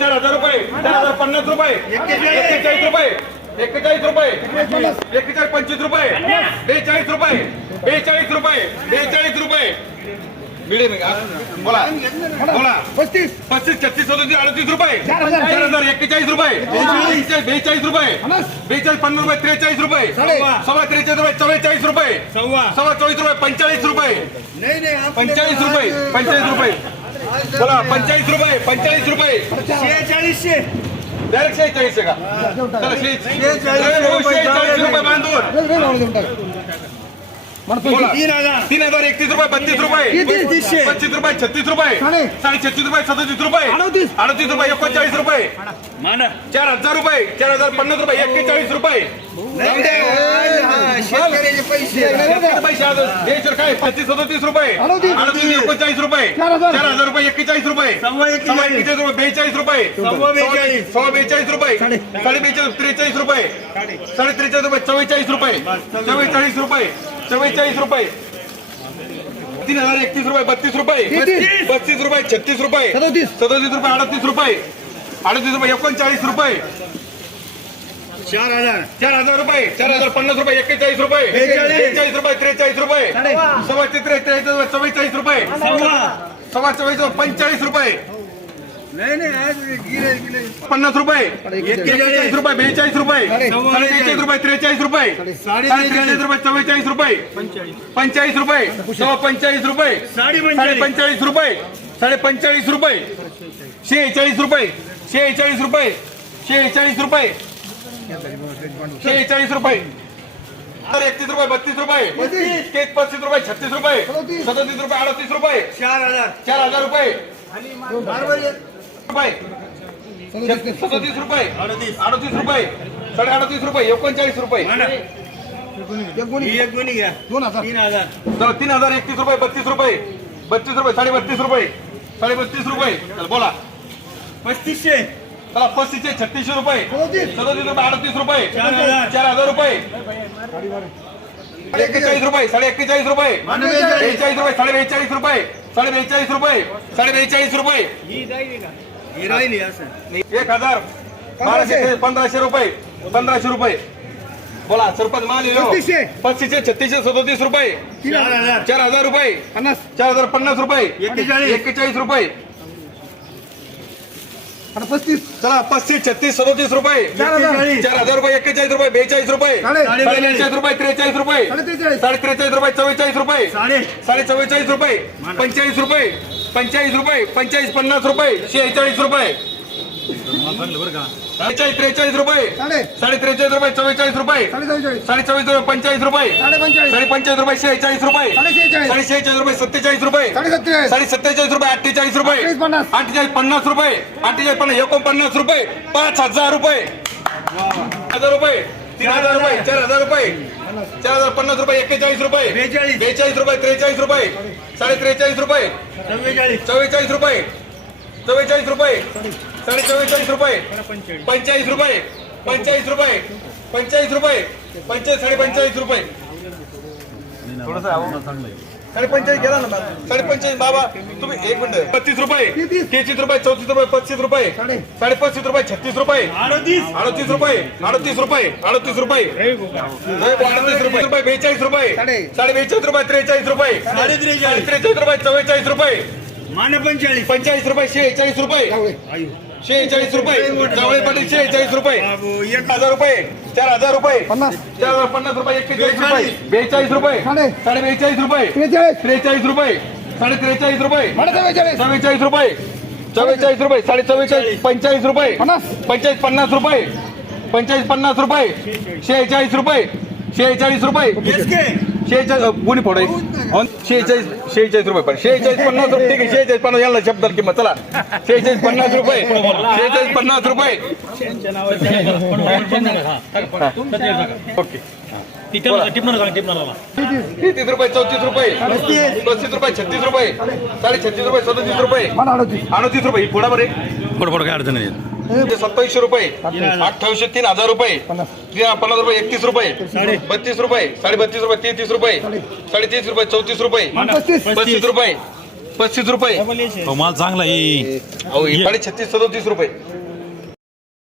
चार हजार रुपये चार हजार पन्नास रुपये एक्केचाळीस रुपये एक्केचाळीस रुपये एक्केचाळीस पंचवीस रुपये बेचाळीस रुपये बेचाळीस रुपये बेचाळीस रुपये? बोला. बोला. पस्तीस. पस्तीस छत्तीस सदतीस अडतीस रुपये. चार हजार. एक्केचाळीस रुपये. बेचाळीस. रुपये. बेचाळीस पन्नास रुपये त्रेचाळीस रुपये. सव्वा. त्रेचाळीस रुपये चव्वेचाळीस रुपये. सव्वा. सव्वा चोवीस रुपये पंचेचाळीस रुपये. पंचेचाळीस रुपये पंचेचाळीस रुपये. बोला पंचेचाळीस रुपये पंचेचाळीस रुपये. शेहेचाळीसशे. डायरेक्ट शेहेचाळीस. आहे का भाऊ, शेहेचाळीस रुपये बांधून. तीन हजार. तीन हजार एकतीस रुपये बत्तीस रुपये. पस्तीस रुपये छत्तीस रुपये. साडे. छत्तीस रुपये सदतीस रुपये. अडतीस. अडतीस रुपये एकोणचाळीस रुपये. मान. चार हजार रुपये चार हजार पन्नास रुपये एक्केचाळीस रुपये. हा, पैसे. काय? पस्तीस सदतीस रुपये. अडतीस. एकोणचाळीस रुपये. चार हजार. रुपये एक्केचाळीस रुपये. एक्केचाळीस. रुपये बेचाळीस रुपये. सव्वा बेचाळीस. रुपये. साडे बेचाळीस त्रेचाळीस रुपये. साडे त्रेचाळीस रुपये चव्वेचाळीस रुपये. चव्वेचाळीस रुपये. चव्वेचाळीस रुपये. तीन हजार एकतीस रुपये बत्तीस रुपये? बत्तीस रुपये छत्तीस रुपये. सदोतीस. रुपये अडतीस रुपये. अडतीस रुपये एकोणचाळीस रुपये. चार हजार. चार हजार रुपये चार हजार पन्नास रुपये एक्केचाळीस रुपये. बेचाळीस. रुपये त्रेचाळीस रुपये. सव्वा त्रेचाळीस रुपये चव्वेचाळीस रुपये. सव्वा. चव्वेचाळीस रुपये पंचेचाळीस रुपये. पन्नास रुपये. एक्केचाळीस. रुपये बेचाळीस रुपये. साडे. साडे बेचाळीस रुपये त्रेचाळीस रुपये. साडे साडे त्रेचाळीस. रुपये चव्वेचाळीस रुपये. पंचेचाळीस. रुपये. सव्वा पंचेचाळीस रुपये. साडे साडे पंचेचाळीस. रुपये. साडे पंचेचाळीस रुपये. शेहेचाळीस रुपये. शेहेचाळीस रुपये. शेहेचाळीस रुपये. शेहेचाळीस रुपये. तर एकतीस रुपये बत्तीस रुपये. पस्तीस. केक पस्तीस रुपये छत्तीस रुपये. सदोतीस. सदतीस रुपये अडतीस रुपये. चार हजार. चार हजार रुपये. रुपये. सदोतीस. रुपये. अडतीस. अडतीस रुपये. साडे अडतीस रुपये. एकोणचाळीस रुपये. दोन हजार. तीन हजार. तीन हजार एकतीस रुपये बत्तीस रुपये. बत्तीस रुपये साडे बत्तीस रुपये. साडे बत्तीस रुपये. चला बोला. पस्तीसशे. चला पस्तीसशे छत्तीसशे रुपये. सदोतीस. रुपये अडतीस रुपये. चार हजार. चार हजार रुपये. साडे एक्केचाळीस रुपये साडे एक्केचाळीस रुपये. बेचाळीस रुपये साडे बेचाळीस रुपये. साडे बेचाळीस रुपये. साडे बेचाळीस रुपये. असं. एक हजार. बाराशे पंधराशे रुपये. पंधराशे रुपये. बोला सरपंच माल. पस्तीसशे. छत्तीसशे सदोतीस रुपये. चार हजार. चार हजार रुपये. पन्नास. चार हजार पन्नास रुपये. एक्केचाळीस. एक्केचाळीस रुपये. आणि पस्तीस. चला पस्तीस छत्तीस सदोतीस रुपये. चार हजार. एक्केचाळीस. चार हजार रुपये एक्केचाळीस रुपये बेचाळीस रुपये. बेचाळीस रुपये त्रेचाळीस रुपये. साडे त्रेचाळीस. साडे त्रेचाळीस रुपये चव्वेचाळीस रुपये. साडे साडे चव्वेचाळीस रुपये पंचेचाळीस रुपये. पंचेचाळीस रुपये पंचेचाळीस पन्नास रुपये शेहेचाळीस रुपये. त्रेचाळीस त्रेचाळीस रुपये साडे. त्रेचाळीस रुपये चव्वेचाळीस रुपये साडे चव्वेचाळीस चव्वीस रुपये पंचेचाळीस रुपये साडे पंचेचाळीस रुपये शेहेचाळीस रुपये साडे शेहेचाळीस रुपये सत्तेचाळीस रुपये साडे सत्तेचाळीस रुपये अठ्ठेचाळीस रुपये. अठ्ठेचाळीस पन्नास. रुपये अठ्ठेचाळीस पन्नास एकोणपन्नास रुपये पाच हजार रुपये. हजार रुपये तीन हजार रुपये चार हजार रुपये. चार हजार पन्नास रुपये एक्केचाळीस रुपये. बेचाळीस. बेचाळीस रुपये त्रेचाळीस रुपये. साडे त्रेचाळीस रुपये. चव्वेचाळीस. चव्वेचाळीस रुपये. चव्वेचाळीस रुपये. साडे चव्वेचाळीस रुपये. पंचेचाळीस. रुपये. पंचेचाळीस रुपये. पंचेचाळीस रुपये. पंचेचाळीस साडे पंचेचाळीस रुपये. साडे पंचेचाळीस गेला ना साडे पंचेचाळीस बाबा तुम्ही एक मिनिट. पस्तीस रुपये. तेहतीस. रुपये चौतीस रुपये पस्तीस रुपये. साडे. साडे पस्तीस रुपये छत्तीस रुपये. अडतीस. अडतीस रुपये अडतीस रुपये अडतीस रुपये. अडतीस रुपये रुपये बेचाळीस रुपये. साडे. साडे बेचाळीस रुपये त्रेचाळीस रुपये. साडे त्रेचाळीस. साडे त्रेचाळीस रुपये चव्वेचाळीस रुपये. मान पंचेचाळीस. पंचेचाळीस रुपये शेहेचाळीस रुपये. शेहेचाळीस रुपये. जवळ पाटील शेहेचाळीस रुपये. एक हजार रुपये. चार हजार रुपये. पन्नास. चार हजार पन्नास रुपये. एक्केचाळीस रुपये. बेचाळीस. रुपये. साडे. साडे बेचाळीस रुपये. त्रेचाळीस. त्रेचाळीस रुपये. साडे त्रेचाळीस रुपये चव्वेचाळीस रुपये. चव्वेचाळीस रुपये. साडे चव्वेचाळीस पंचेचाळीस रुपये. पन्नास. पंचेचाळीस पन्नास रुपये. पंचेचाळीस पन्नास रुपये. शेहेचाळीस रुपये. शेहेचाळीस रुपये. एसके शेहेचाळीस गुणी फोडा एक. हो, शेहेचाळीस शेहेचाळीस रुपये पण. शेहेचाळीस पन्नास रुपये ठीक आहे शेहेचाळीस पन्नास याला शब्दात किंमत चला. शेहेचाळीस पन्नास रुपये शेहेचाळीस पन्नास रुपये. ओके तेहतीस रुपये चौतीस रुपये पस्तीस रुपये छत्तीस रुपये साडे छत्तीस रुपये सदतीस रुपये. अडतीस. रुपये ही फोडा बरे फोड फोड काय अडचण नाही. सत्तावीसशे रुपये अठ्ठावीसशे तीन हजार रुपये पन्नास. रुपये एकतीस रुपये बत्तीस रुपये साडे बत्तीस रुपये तेहतीस रुपये साडे तीस रुपये चौतीस रुपये पस्तीस. रुपये पस्तीस रुपये. माल चांगला ही पाडी छत्तीस सदोतीस रुपये.